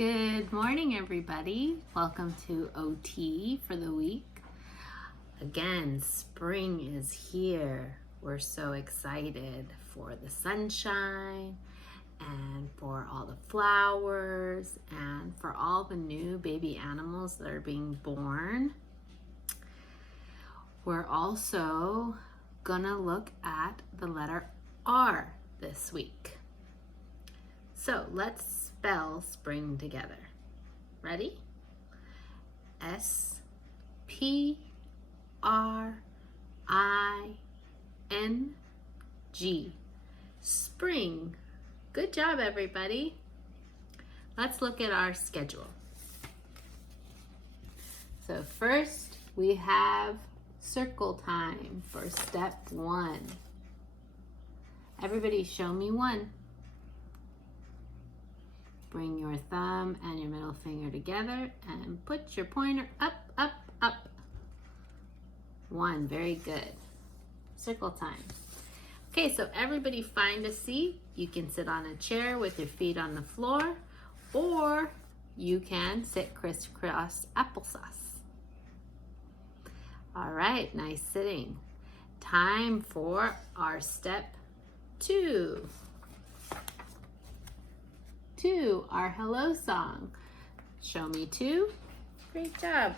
Good morning, everybody. Welcome to OT for the week. Again, spring is here. We're so excited for the sunshine and for all the flowers and for all the new baby animals that are being born. We're also gonna look at the letter R this week. So let's spell spring together. Ready? S-P-R-I-N-G. Spring. Good job, everybody. Let's look at our schedule. So first, we have circle time for step 1. Everybody show me 1. Bring your thumb and your middle finger together and put your pointer up, up, up. 1, very good. Circle time. Okay, so everybody find a seat. You can sit on a chair with your feet on the floor, or you can sit crisscross applesauce. All right, nice sitting. Time for our step 2. Our hello song. Show me 2. Great job.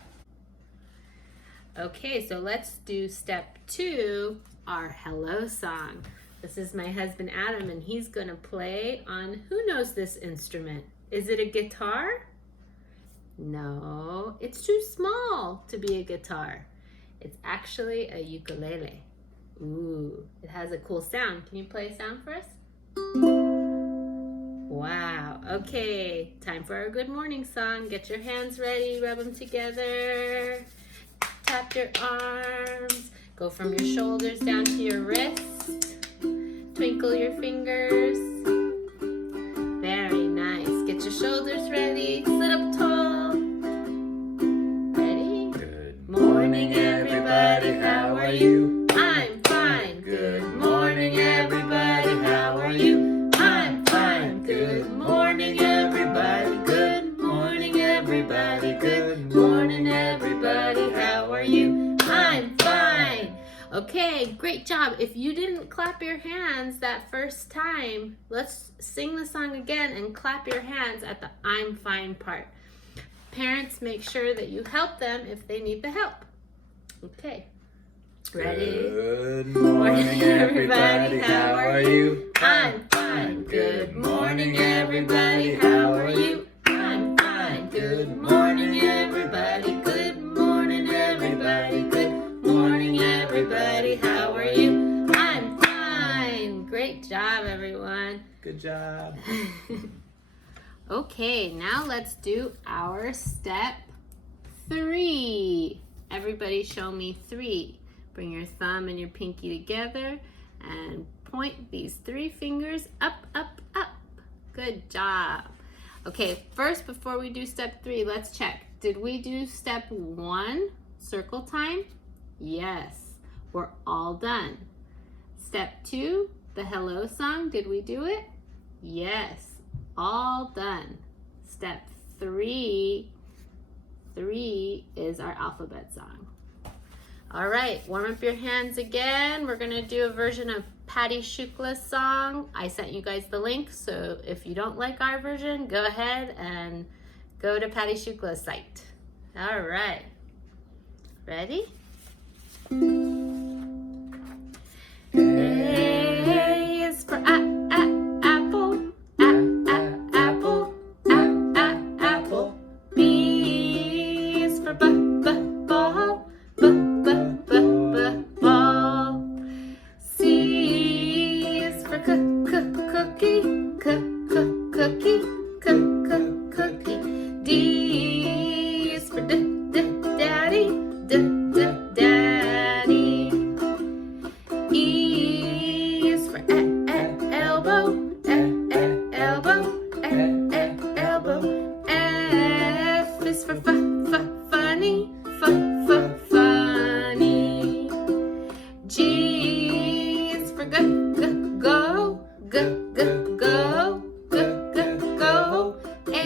Okay, so let's do step 2, our hello song. This is my husband Adam, and he's gonna play on, who knows this instrument? Is it a guitar? No, it's too small to be a guitar. It's actually a ukulele. Ooh, it has a cool sound. Can you play a sound for us? Wow, okay, time for our good morning song. Get your hands ready, rub them together, tap your arms, go from your shoulders down to your wrist, twinkle your fingers. Very nice. Get your shoulders ready, sit up tall. Ready? Good morning, everybody, how are you? I'm fine. Good morning, everybody, how are you? I'm fine. Good morning, everybody. Good morning, everybody. Good morning, everybody. How are you? I'm fine. Okay, great job. If you didn't clap your hands that first time, let's sing the song again and clap your hands at the I'm fine part. Parents, make sure that you help them if they need the help. Okay. Ready? Good morning, everybody, how are you? I'm fine. Good morning, everybody. How are you? I'm fine. Good morning, everybody. Good morning, everybody. Good morning, everybody. How are you? I'm fine. Great job, everyone. Good job. Okay, now let's do our step 3. Everybody show me 3. Bring your thumb and your pinky together and point these 3 fingers up, up, up. Good job. Okay, first, before we do step 3, let's check. Did we do step 1, circle time? Yes, we're all done. Step 2, the hello song, did we do it? Yes, all done. Step 3 is our alphabet song. All right, warm up your hands again. We're gonna do a version of Patty Shukla's song. I sent you guys the link, so if you don't like our version, go ahead and go to Patty Shukla's site. All right, ready? A is for apple, apple, apple. B is for ball. Ball. C is for cookie. Cookie. D is for daddy. Daddy. E is for elbow. Elbow. F is for funny. Funny. G is for go. Go. A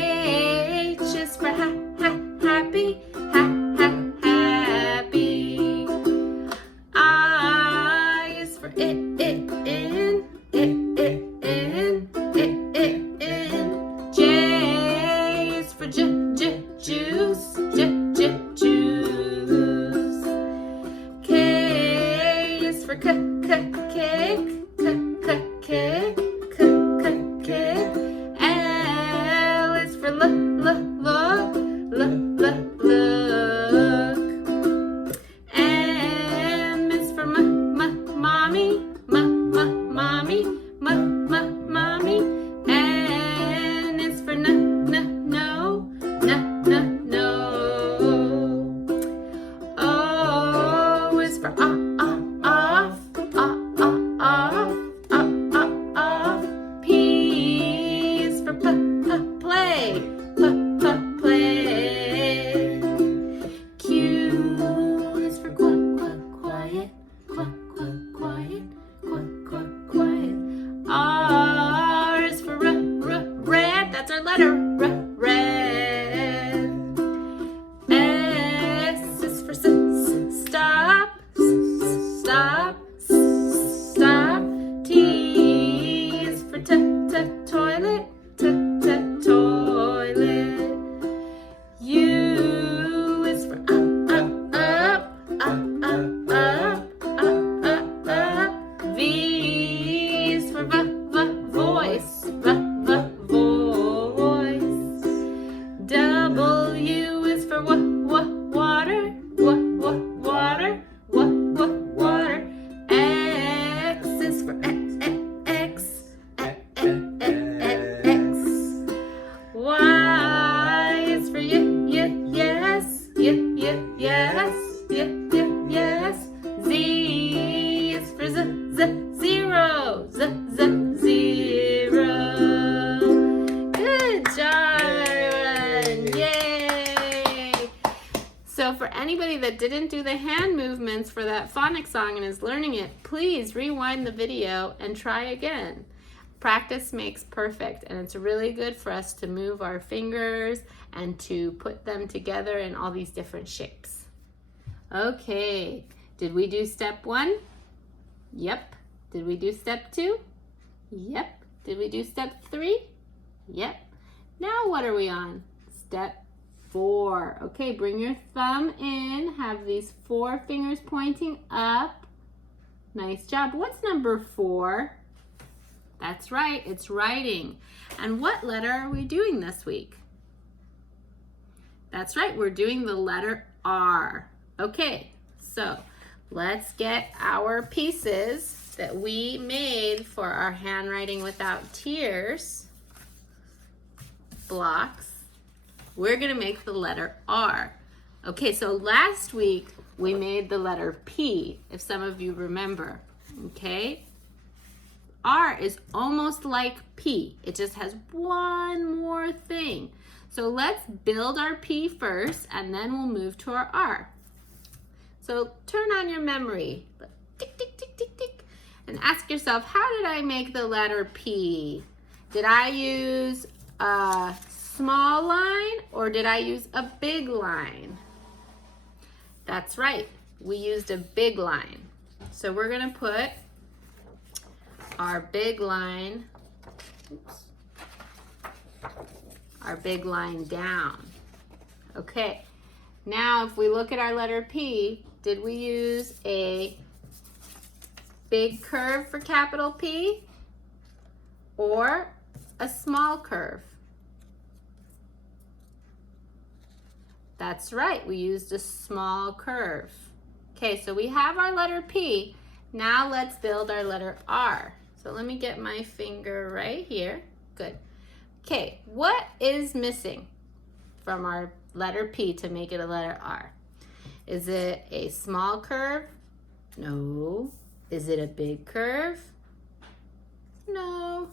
play. Play. Q is for quiet. Quiet. Quiet. R is for red. That's our letter. Red. S is for stop. Stop. T is for toilet. Toilet. U is for up. V is for voice. Voice. W is for water. Water. X is for X. Y is for yes. Yes. Z is for zero. Zero. Good job, everyone. Yay! So for anybody that didn't do the hand movements for that phonics song and is learning it, please rewind the video and try again. Practice makes perfect, and it's really good for us to move our fingers and to put them together in all these different shapes. Okay, did we do step 1? Yep. Did we do step 2? Yep. Did we do step 3? Yep. Now what are we on? Step 4. Okay, bring your thumb in. Have these 4 fingers pointing up. Nice job. What's number 4? That's right, it's writing. And what letter are we doing this week? That's right, we're doing the letter R. Okay, so let's get our pieces that we made for our handwriting without tears blocks. We're gonna make the letter R. Okay, so last week we made the letter P, if some of you remember, okay? R is almost like P. It just has one more thing. So let's build our P first, and then we'll move to our R. So turn on your memory, tick, tick, tick, tick, tick, and ask yourself, how did I make the letter P? Did I use a small line or did I use a big line? That's right, we used a big line. So we're gonna put our big line, down. Okay, now if we look at our letter P, did we use a big curve for capital P or a small curve? That's right, we used a small curve. Okay, so we have our letter P. Now let's build our letter R. So let me get my finger right here. Good. Okay, what is missing from our letter P to make it a letter R? Is it a small curve? No. Is it a big curve? No.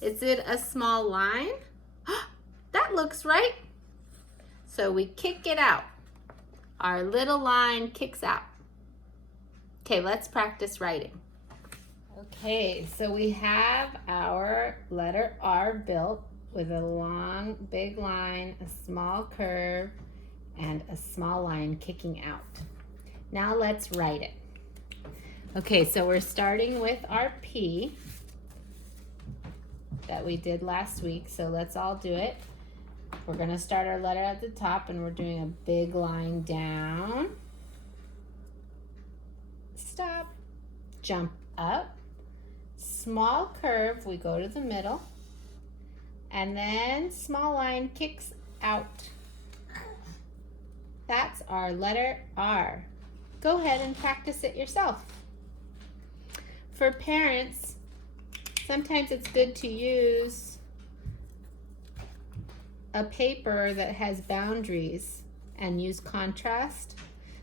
Is it a small line? That looks right. So we kick it out. Our little line kicks out. Okay, let's practice writing. Okay, so we have our letter R built with a long, big line, a small curve, and a small line kicking out. Now let's write it. Okay, so we're starting with our P that we did last week, so let's all do it. We're going to start our letter at the top, and we're doing a big line down. Stop. Jump up. Small curve, we go to the middle. And then small line kicks out. That's our letter R. Go ahead and practice it yourself. For parents, sometimes it's good to use a paper that has boundaries and use contrast.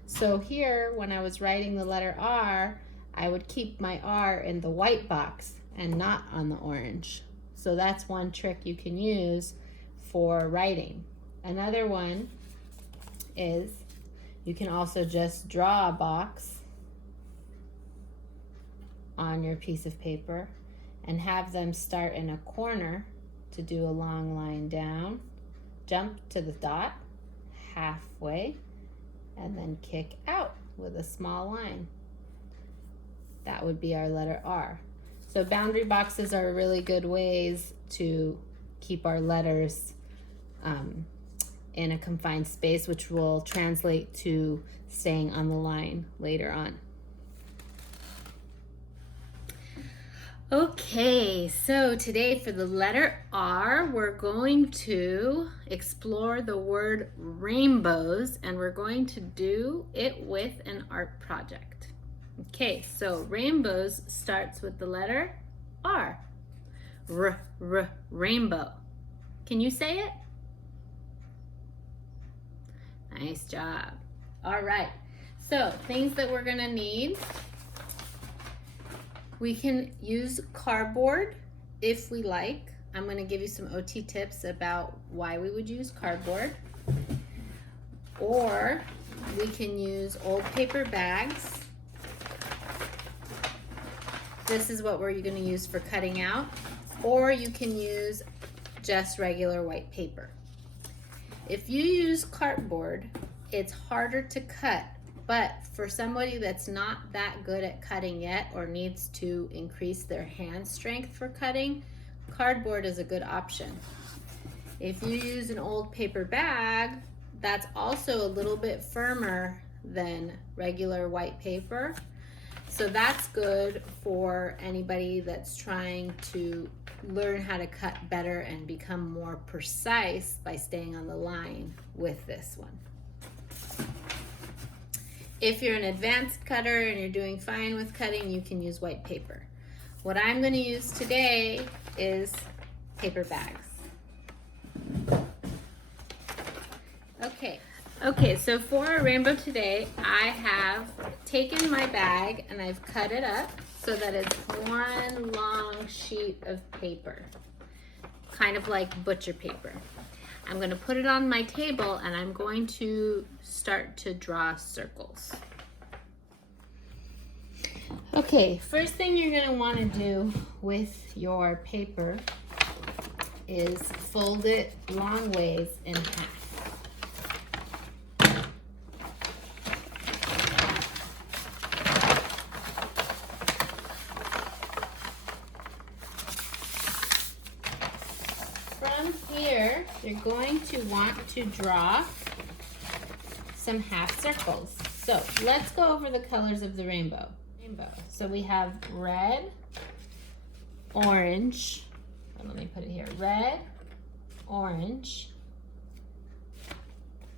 So here, when I was writing the letter R, I would keep my R in the white box and not on the orange. So that's one trick you can use for writing. Another one is you can also just draw a box on your piece of paper and have them start in a corner to do a long line down, jump to the dot halfway, and then kick out with a small line. That would be our letter R. So boundary boxes are really good ways to keep our letters in a confined space, which will translate to staying on the line later on. Okay, so today for the letter R, we're going to explore the word rainbows, and we're going to do it with an art project. Okay, so rainbows starts with the letter R. Rainbow. Can you say it? Nice job. All right, so things that we're gonna need. We can use cardboard if we like. I'm going to give you some OT tips about why we would use cardboard. Or we can use old paper bags. This is what we're going to use for cutting out. Or you can use just regular white paper. If you use cardboard, it's harder to cut. But for somebody that's not that good at cutting yet or needs to increase their hand strength for cutting, cardboard is a good option. If you use an old paper bag, that's also a little bit firmer than regular white paper. So that's good for anybody that's trying to learn how to cut better and become more precise by staying on the line with this one. If you're an advanced cutter and you're doing fine with cutting, you can use white paper. What I'm going to use today is paper bags. Okay, so for our rainbow today, I have taken my bag and I've cut it up so that it's one long sheet of paper, kind of like butcher paper. I'm going to put it on my table and I'm going to start to draw circles. Okay, first thing you're going to want to do with your paper is fold it long ways in half. From here, you're going to want to draw some half circles. So let's go over the colors of the rainbow. So we have red, orange, let me put it here, red, orange,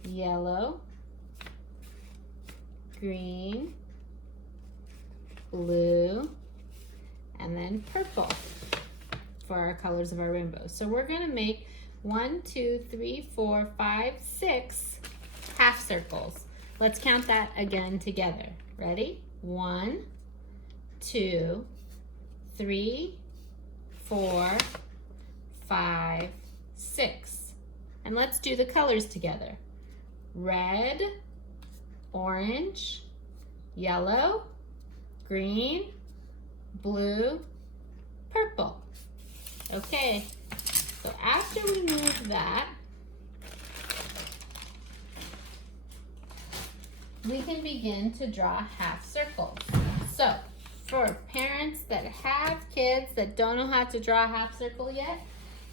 yellow, green, blue, and then purple for our colors of our rainbow. So we're gonna make 1, 2, 3, 4, 5, 6 half circles. Let's count that again together. Ready? 1, 2, 3, 4, 5, 6. And let's do the colors together. Red, orange, yellow, green, blue, purple. Okay, so after we move that, we can begin to draw half circles. So, for parents that have kids that don't know how to draw a half circle yet,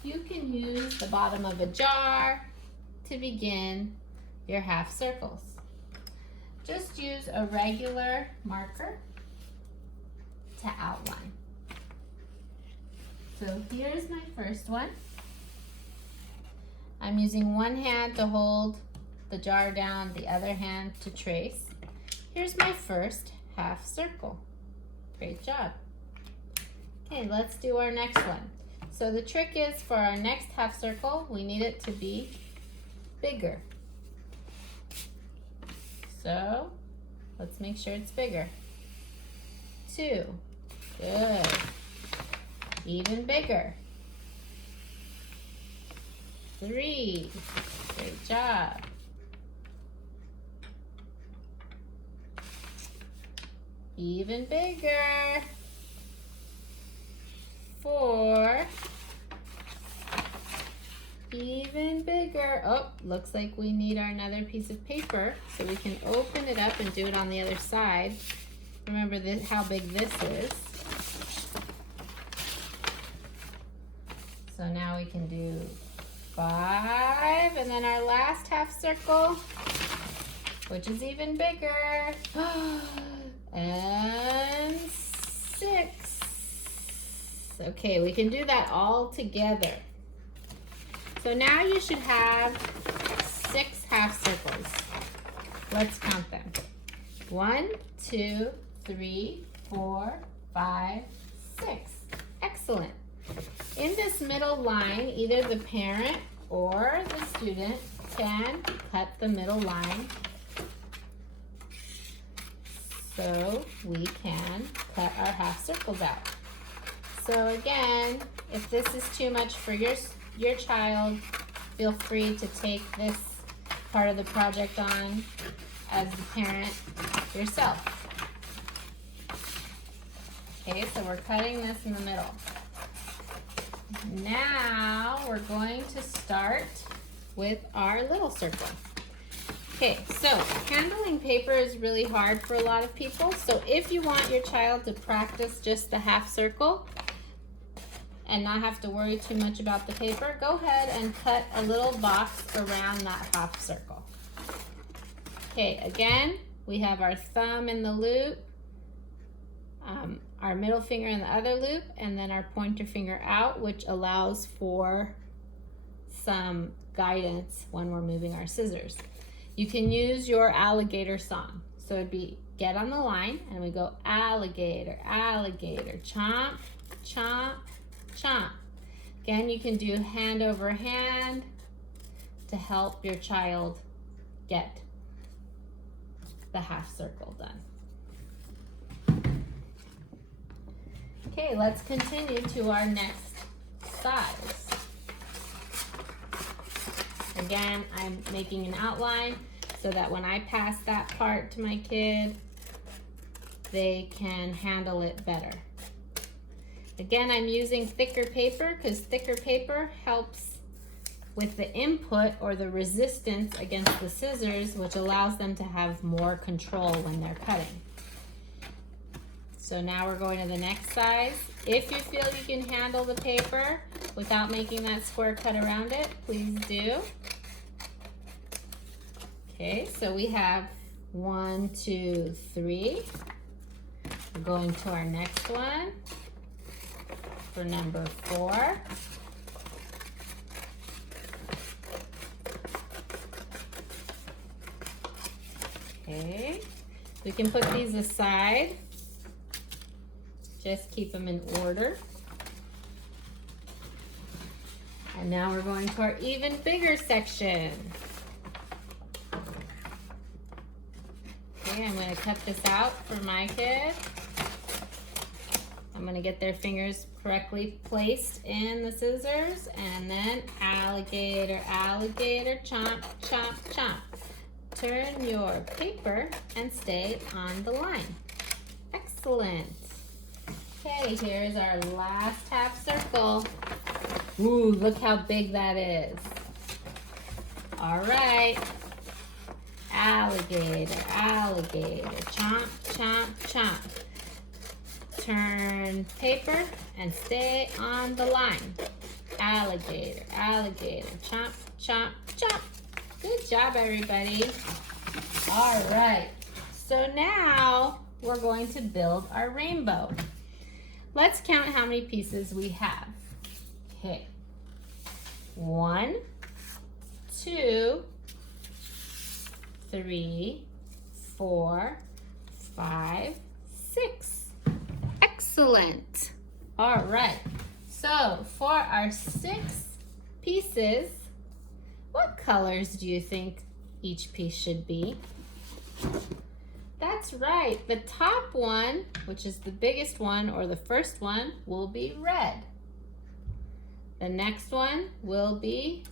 you can use the bottom of a jar to begin your half circles. Just use a regular marker to outline. So here's my first one. I'm using one hand to hold the jar down, the other hand to trace. Here's my first half circle. Great job. Okay, let's do our next one. So the trick is for our next half circle, we need it to be bigger. So let's make sure it's bigger. 2, good. Even bigger. 3. Great job. Even bigger. 4. Even bigger. Oh, looks like we need another piece of paper, so we can open it up and do it on the other side. Remember this, how big this is. So now we can do 5, and then our last half circle, which is even bigger, and 6. Okay, we can do that all together. So now you should have 6 half circles. Let's count them. 1, 2, 3, 4, 5, 6. Excellent. In this middle line, either the parent or the student can cut the middle line so we can cut our half circles out. So again, if this is too much for your child, feel free to take this part of the project on as the parent yourself. Okay, so we're cutting this in the middle. Now we're going to start with our little circle. Okay, so handling paper is really hard for a lot of people. So if you want your child to practice just the half circle and not have to worry too much about the paper, go ahead and cut a little box around that half circle. Okay, again, we have our thumb in the loop, our middle finger in the other loop, and then our pointer finger out, which allows for some guidance when we're moving our scissors. You can use your alligator song. So it'd be get on the line, and we go alligator, alligator, chomp, chomp, chomp. Again, you can do hand over hand to help your child get the half circle done. Okay, let's continue to our next size. Again, I'm making an outline so that when I pass that part to my kid, they can handle it better. Again, I'm using thicker paper because thicker paper helps with the input or the resistance against the scissors, which allows them to have more control when they're cutting. So now we're going to the next size. If you feel you can handle the paper without making that square cut around it, please do. Okay, so we have 1, 2, 3. We're going to our next one for number 4. Okay, we can put these aside. Just keep them in order. And now we're going to our even bigger section. Okay, I'm going to cut this out for my kid. I'm going to get their fingers correctly placed in the scissors, and then alligator, alligator, chomp, chomp, chomp. Turn your paper and stay on the line. Excellent. Okay, here's our last half circle. Ooh, look how big that is. All right. Alligator, alligator, chomp, chomp, chomp. Turn paper and stay on the line. Alligator, alligator, chomp, chomp, chomp. Good job, everybody. All right. So now we're going to build our rainbow. Let's count how many pieces we have. Okay. 1, 2, 3, 4, 5, 6. Excellent. All right. So for our 6 pieces, what colors do you think each piece should be? That's right. The top one, which is the biggest one or the first one, will be red. The next one will be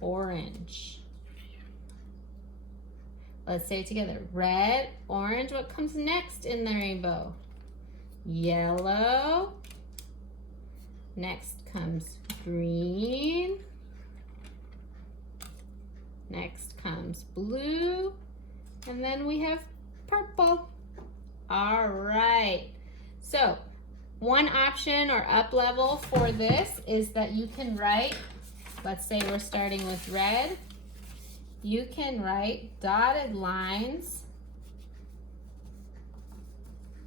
orange. Let's say it together. Red, orange. What comes next in the rainbow? Yellow. Next comes green. Next comes blue. And then we have purple. All right. So one option or up level for this is that you can write, let's say we're starting with red. You can write dotted lines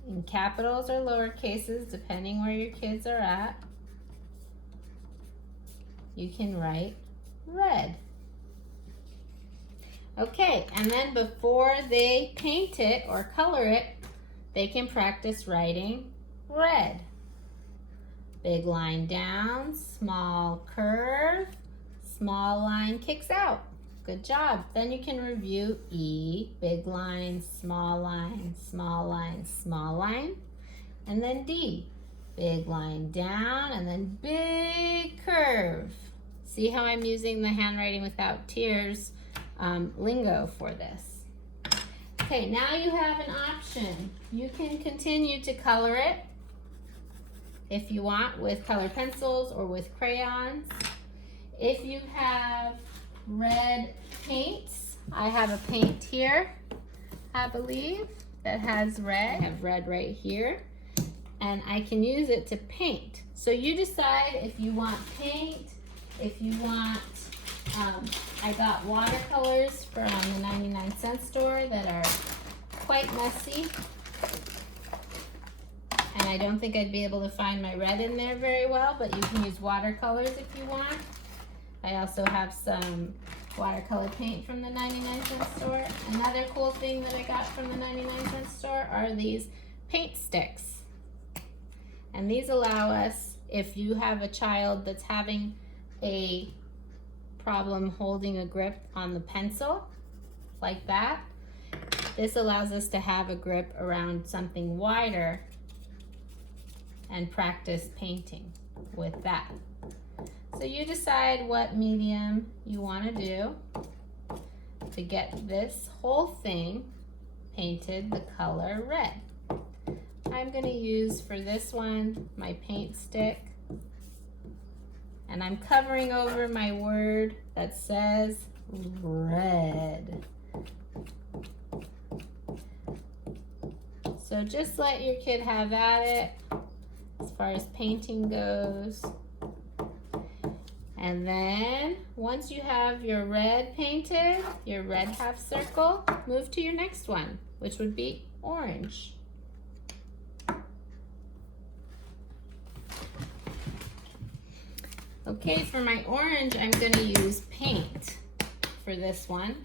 in capitals or lower cases, depending where your kids are at. You can write red. Okay, and then before they paint it or color it, they can practice writing red. Big line down, small curve, small line kicks out. Good job. Then you can review E, big line, small line, small line, small line. And then D, big line down and then big curve. See how I'm using the handwriting without tears lingo for this. Okay, now you have an option. You can continue to color it if you want with colored pencils or with crayons. If you have red paints, I have a paint here, I believe, that has red. I have red right here, and I can use it to paint. So you decide if you want paint, if you want, I got watercolors from the 99-cent store that are quite messy. And I don't think I'd be able to find my red in there very well, but you can use watercolors if you want. I also have some watercolor paint from the 99-cent store. Another cool thing that I got from the 99-cent store are these paint sticks. And these allow us, if you have a child that's having a problem holding a grip on the pencil, like that, this allows us to have a grip around something wider and practice painting with that. So you decide what medium you want to do to get this whole thing painted the color red. I'm going to use for this one my paint stick, and I'm covering over my word that says red. So just let your kid have at it as far as painting goes. And then once you have your red painted, your red half circle, move to your next one, which would be orange. Okay, for my orange, I'm going to use paint for this one.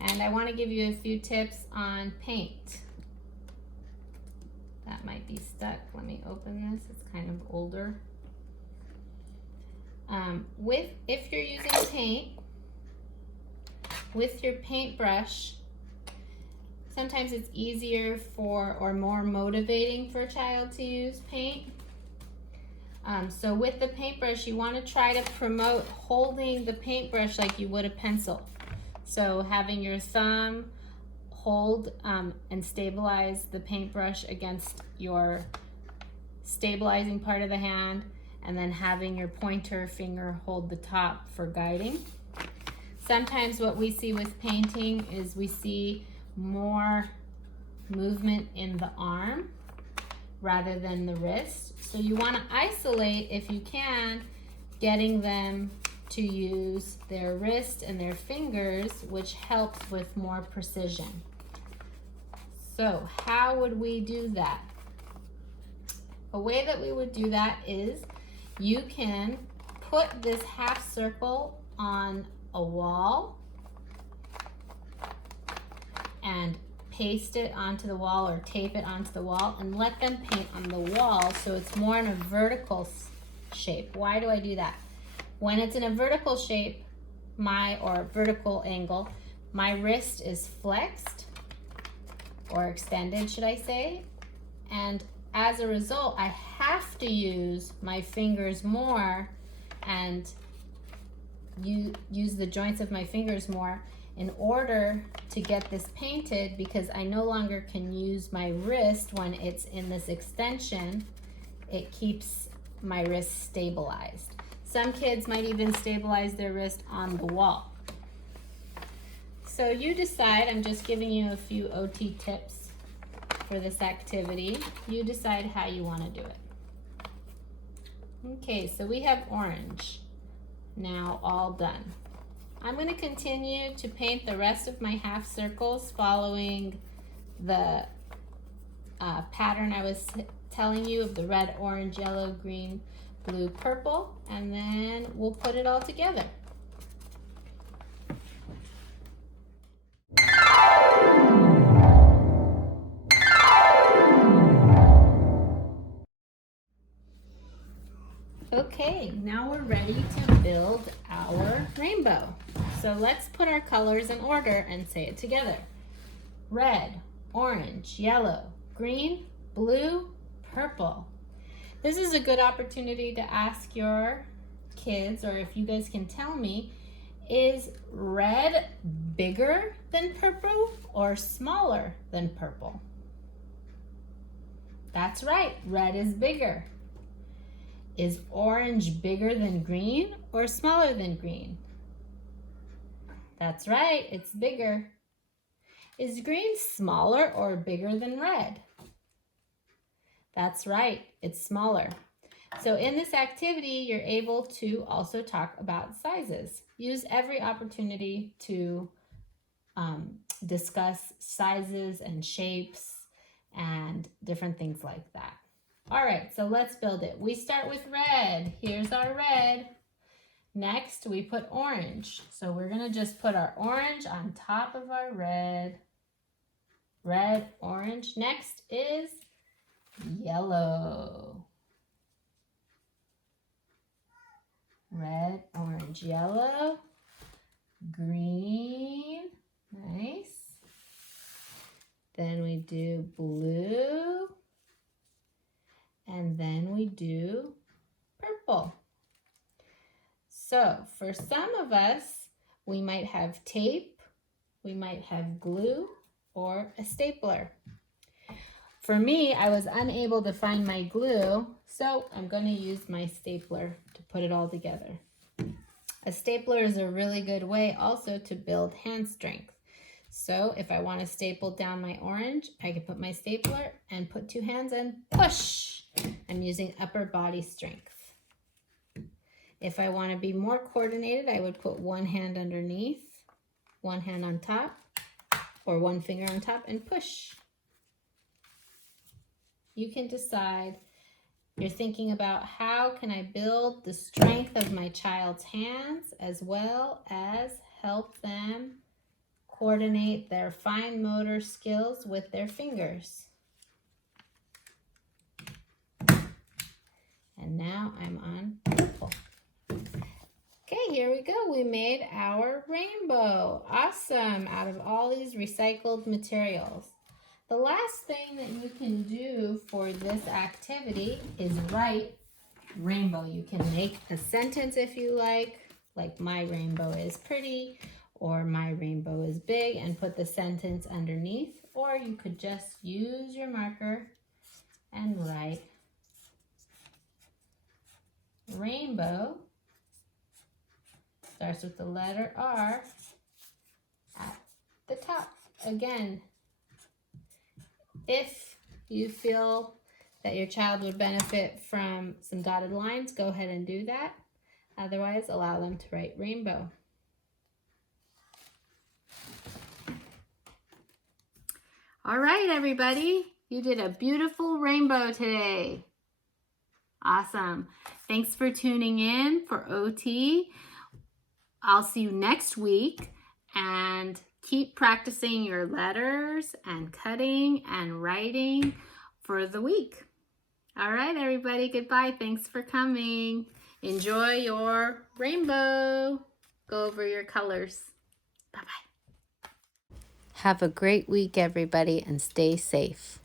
And I want to give you a few tips on paint. That might be stuck. Let me open this. It's kind of older. If you're using paint, with your paintbrush, sometimes it's easier for or more motivating for a child to use paint. So with the paintbrush, you want to try to promote holding the paintbrush like you would a pencil. So having your thumb hold and stabilize the paintbrush against your stabilizing part of the hand, and then having your pointer finger hold the top for guiding. Sometimes what we see with painting is we see more movement in the arm rather than the wrist. So you want to isolate, if you can, getting them to use their wrist and their fingers, which helps with more precision. So how would we do that? A way that we would do that is you can put this half circle on a wall and paste it onto the wall or tape it onto the wall and let them paint on the wall so it's more in a vertical shape. Why do I do that? When it's in a vertical shape, or vertical angle, my wrist is flexed or extended, should I say, and as a result, I have to use my fingers more and use the joints of my fingers more in order to get this painted, because I no longer can use my wrist when it's in this extension. It keeps my wrist stabilized. Some kids might even stabilize their wrist on the wall. So you decide. I'm just giving you a few OT tips for this activity. You decide how you want to do it. Okay, so we have orange now all done. I'm going to continue to paint the rest of my half circles following the pattern I was telling you of the red, orange, yellow, green, blue, purple, and then we'll put it all together. Okay, now we're ready to build our rainbow. So let's put our colors in order and say it together. Red, orange, yellow, green, blue, purple. This is a good opportunity to ask your kids, or if you guys can tell me, is red bigger than purple or smaller than purple? That's right, red is bigger. Is orange bigger than green or smaller than green? That's right, it's bigger. Is green smaller or bigger than red? That's right, it's smaller. So in this activity, you're able to also talk about sizes. Use every opportunity to discuss sizes and shapes and different things like that. All right, so let's build it. We start with red. Here's our red. Next, we put orange. So we're gonna just put our orange on top of our red. Red, orange. Next is yellow. Red, orange, yellow. Green, nice. Then we do blue. And then we do purple. So for some of us, we might have tape, we might have glue, or a stapler. For me, I was unable to find my glue, so I'm going to use my stapler to put it all together. A stapler is a really good way also to build hand strength. So if I want to staple down my orange, I can put my stapler and put two hands and push. I'm using upper body strength. If I want to be more coordinated, I would put one hand underneath, one hand on top, or one finger on top and push. You can decide. You're thinking about how can I build the strength of my child's hands as well as help them coordinate their fine motor skills with their fingers. And now I'm on purple. Okay, here we go. We made our rainbow. Awesome, out of all these recycled materials. The last thing that you can do for this activity is write rainbow. You can make a sentence if you like my rainbow is pretty, or my rainbow is big, and put the sentence underneath, or you could just use your marker and write rainbow. Starts with the letter R at the top. Again, if you feel that your child would benefit from some dotted lines, go ahead and do that. Otherwise, allow them to write rainbow. All right, everybody. You did a beautiful rainbow today. Awesome. Thanks for tuning in for OT. I'll see you next week, and keep practicing your letters and cutting and writing for the week. All right, everybody. Goodbye. Thanks for coming. Enjoy your rainbow. Go over your colors. Bye-bye. Have a great week, everybody, and stay safe.